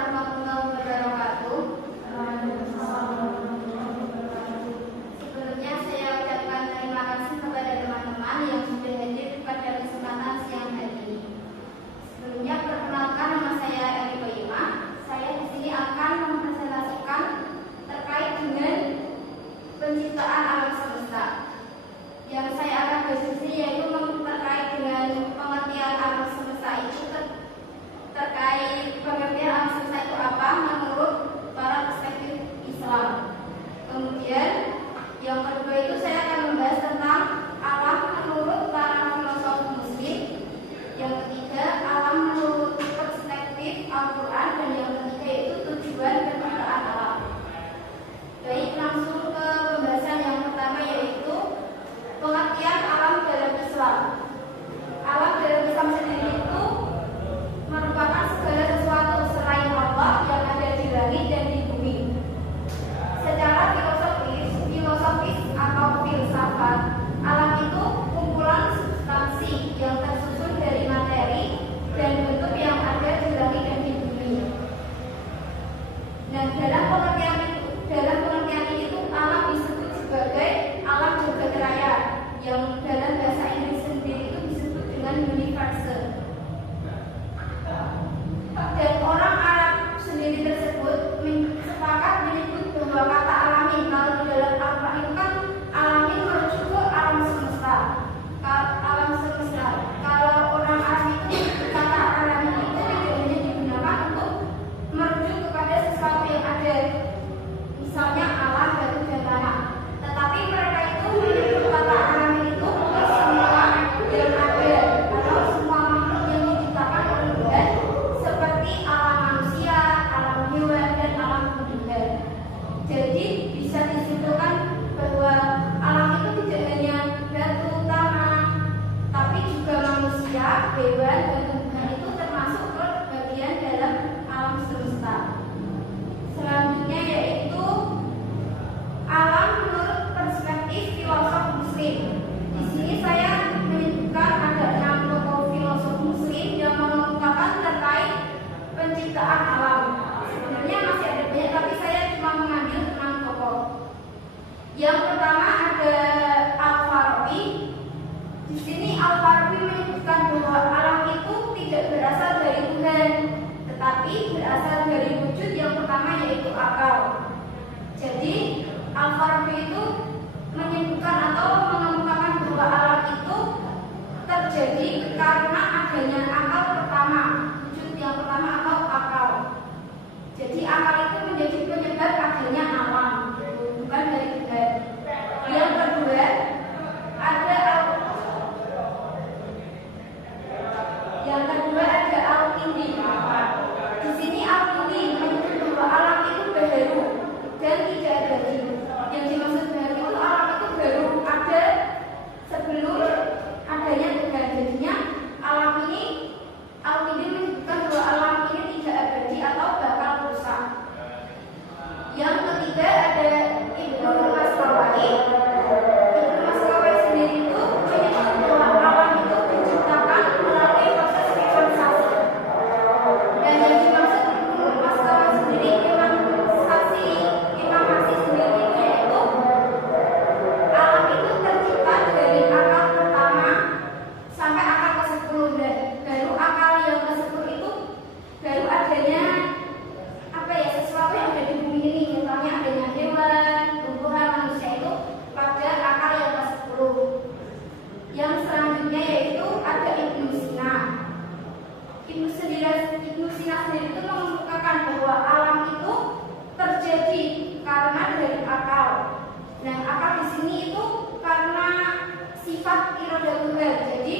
warahmatullahi wabarakatuh. Sebelumnya saya ucapkan terima kasih kepada teman-teman yang sudah hadir pada kesempatan siang hari ini. Sebelumnya perkenalkan, nama saya Eri Boyima. Saya di sini akan mempresentasikan terkait dengan penciptaan alam semesta. Yang saya akan bahas di sini yaitu terkait dengan pengertian alam semesta itu terkait pengertian alam semesta itu apa menurut para perspektif Islam. Kemudian yang kedua itu saya akan membahas tentang alam menurut para filosof Muslim. Yang ketiga alam menurut perspektif Al-Quran, dan yang ketiga yaitu tujuan penciptaan alam. Baik, langsung ke pembahasan yang pertama yaitu pengertian alam dalam Islam. Alam dalam Islam sendiri itu merupakan segala sesuatu selain Allah yang ada di langit dan di bumi. Secara filosofis atau filsafat, alam itu kumpulan substansi yang tersusun dari materi dan bentuk yang ada di langit dan di bumi. Nah, dalam pengertian ini itu alam disebut sebagai alam jagat raya, yang dalam bahasa Inggris sendiri itu disebut dengan universe. Dan orang Arab sendiri tersebut sepakat menyebut bahwa kata alamin, kalau di dalam Al-Quran itu kan alamin merujuk ke alam semesta. Kalau orang Arab itu kata alamin itu tidak hanya digunakan untuk merujuk kepada sesuatu yang ada, misalnya alam, batu, dan tanah. Tetapi mereka itu menyebut kata alamin itu untuk semua yang ada atau semua makhluk yang diciptakan oleh Tuhan, seperti alam manusia, alam hewan, dan alam tumbuhan. Jadi bisa disimpulkan bahwa alam itu tidak hanya batu, tanah, tapi juga manusia, hewan, dan tumbuhan itu termasuk ke bagian dalam alam semesta. Selanjutnya yaitu alam menurut perspektif filosof Muslim. Di sini saya menyebutkan ada 6 tokoh filosof Muslim yang mengemukakan terkait penciptaan alam. Sebenarnya masih ada banyak, tapi saya cuma mengambil 6 tokoh. Yang pertama ada Al-Farabi. Di sini Al-Farabi menyebutkan bahwa alam itu tidak berasal dari Tuhan, tetapi berasal dari wujud yang pertama yaitu akal. Jadi Al-Farabi itu menyebutkan atau mengemukakan bahwa alam itu terjadi karena adanya akal pertama, wujud yang pertama atau akal. Jadi akal itu menjadi penyebab adanya alam, bukan dari Tuhan. Yang kedua ada Al-Kindi. Di sini Al-Kindi menyebut bahwa alam itu baru dan tidak abadi. Yang dimaksud baru itu alam itu baru ada sebelum adanya Tuhan. Jadinya alam ini, Al-Kindi menyebutkan bahwa alam ini tidak abadi atau bakal rusak. Yang ketiga ada Ibnu Maskawai. Ibnu Maskawai sendiri itu menyebut bahwa alam itu diciptakan melalui proses imunisasi. Dan yang dimaksud Ibnu Maskawai sendiri imamasi sendiri itu yaitu alam itu tercipta dari akal pertama sampai akal ke-10, dan baru akal yang ke-10 itu baru adanya sesuatu yang ada di bumi ini, misalnya adanya hewan, tumbuhan, manusia itu pada akal yang ke-10. Yang selanjutnya yaitu ada Ibnu Sina. Ibnu Sina sendiri itu mengemukakan bahwa alam itu terjadi karena dari akal. Nah, akal di sini itu karena sifat iroda Tuhan. Jadi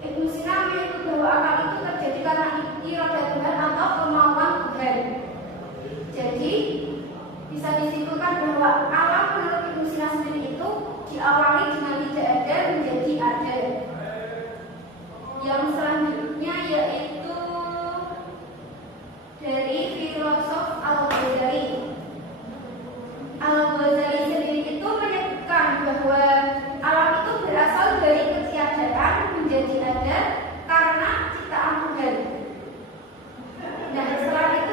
Ibnu Sina menyebut bahwa akal itu terjadi karena iroda Tuhan atau kemauan Tuhan. Jadi bisa disimpulkan bahwa alam menurut Ibnu Sina sendiri itu diawali dengan tidak ada menjadi ada. Yang selanjutnya yaitu dari filosof Al-Ghazali. Al-Ghazali sendiri itu menyebutkan bahwa alam itu berasal dari ketiadaan menjadi ada karena ciptaan Tuhan. Nah, setelah itu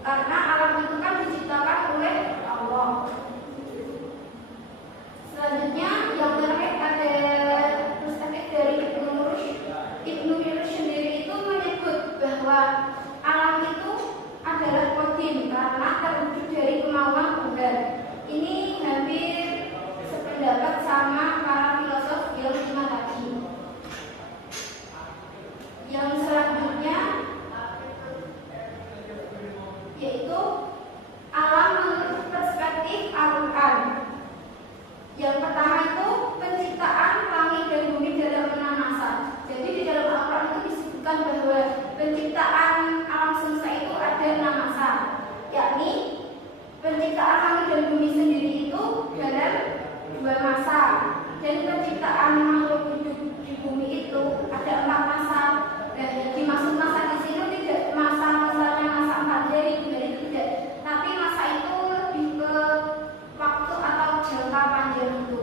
karena alam itu kan diciptakan oleh Allah. Selanjutnya yang terakhir ada perspektif dari Ibnu Rushd. Ibnu Rushd sendiri itu menyebut bahwa alam itu adalah qadim karena terwujud dari kemauan Tuhan. Ini hampir sependapat sama para filosof yang 5 tadi. Yang selanjutnya yaitu alam menurut perspektif Al-Quran. Yang pertama itu penciptaan langit dan bumi dalam 6 masa. Jadi di dalam Al-Quran itu disebutkan bahwa penciptaan alam semesta itu ada 6 masa, yakni penciptaan langit dan bumi sendiri itu dalam 2 masa, dan penciptaan makhluk hidup di bumi itu ada 4 masa. Dan dimaksud masa di sini tidak masa-masanya masa 4 hari itu tidak, tapi masa itu lebih ke waktu atau jangka panjang itu.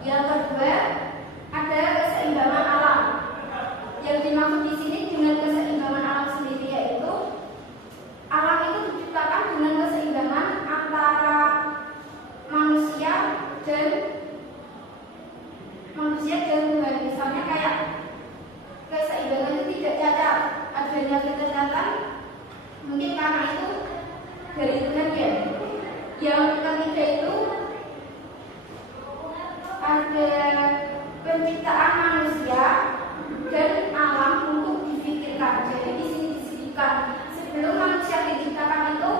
Yang kedua ada keseimbangan alam. Yang dimaksud di sini dengan keseimbangan alam sendiri yaitu alam itu diciptakan dengan keseimbangan antara manusia dan Tuhan. Misalnya kayak keseimbangan itu tidak cacat, adanya kecacatan mungkin karena itu dari Tuhan ya. Yang ketiga itu ada penciptaan manusia dan alam untuk difikirkan. Jadi di sini disebutkan sebelum manusia diciptakan itu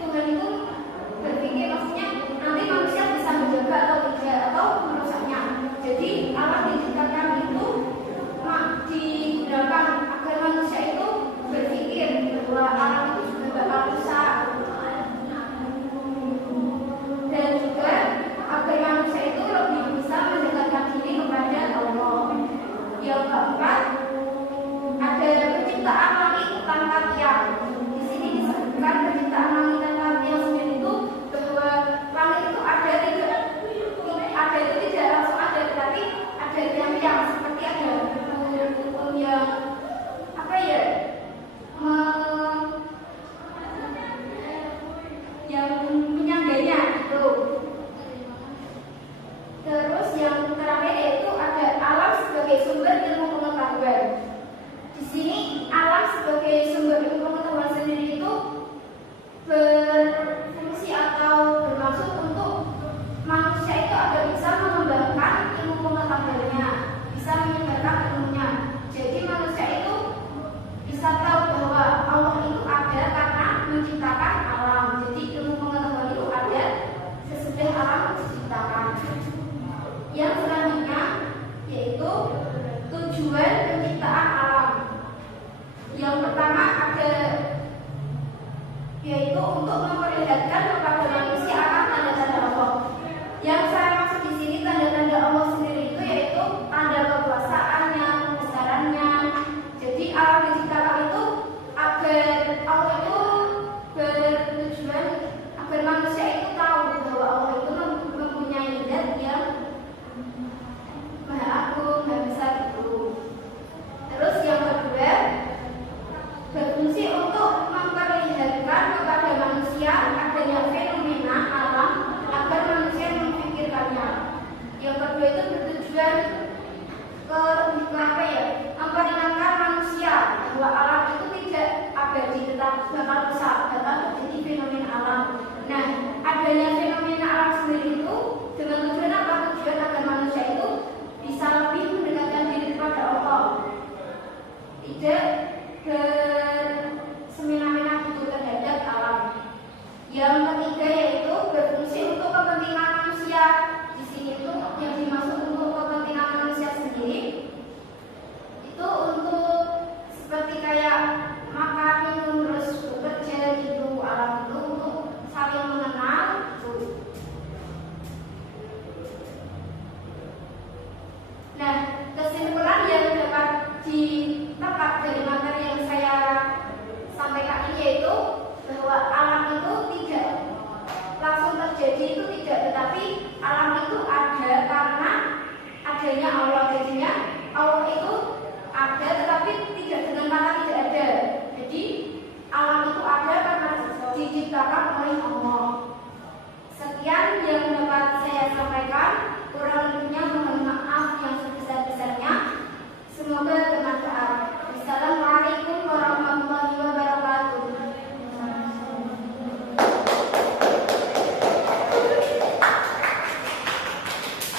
Tuhan itu berpikir, maksudnya nanti manusia bisa menjaga atau tidak atau merusaknya. Jadi alam diciptakan itu digunakan agar manusia itu berpikir bahwa alam itu juga bakal rusak, dan juga agar manusia itu lebih bisa mendekatkan diri kepada Allah. Yang keempat ada penciptaan langit tanpa tiang. Di sini disebutkan penciptaan langit tanpa tiang sendiri itu bahwa langit itu ada itu tidak langsung ada, tetapi ada tiang-tiang seperti ada yang apa ya yang menyangganya itu. Terus yang terakhir yaitu ada alam sebagai sumber ilmu pengetahuan. Di sini alam sebagai sumber ilmu pengetahuan sendiri itu berfungsi atau bermaksud untuk manusia itu agar bisa mengembangkan ilmu pengetahuannya, bisa menyebarkan ilmunya. Jadi manusia itu bisa tahu bahwa Allah itu ada karena menciptakan alam. Jadi ilmu pengetahuan itu ada sesudah alam diciptakan. Yang selanjutnya yaitu tujuan penciptaan alam. Yang pertama ada yaitu untuk memperlihatkan kepada manusia akan tanda-tanda Allah. Yang saya maksud di sini tanda-tanda Allah sendiri itu yaitu tanda kekuasaannya, kebesarannya. Jadi alam diciptakan itu agar Allah itu bertujuan agar manusia itu tahu bahwa Allah itu mempunyai zat yang maha agung, maha besar itu. Terus yang kedua berfungsi untuk memperlihatkan kepada manusia adanya fenomena alam agar manusia memikirkannya. Yang kedua itu bertujuan ke apa ya? Memperingatkan manusia bahwa alam itu tidak abadi, tetap bakal rusak, bakal terjadi fenomena alam. Nah, adanya fenomena alam sendiri itu dengan tujuan apa? Tujuan agar manusia itu bisa lebih mendekatkan diri kepada Allah, tidak bersemena-mena gitu terhadap alam. Yang ketiga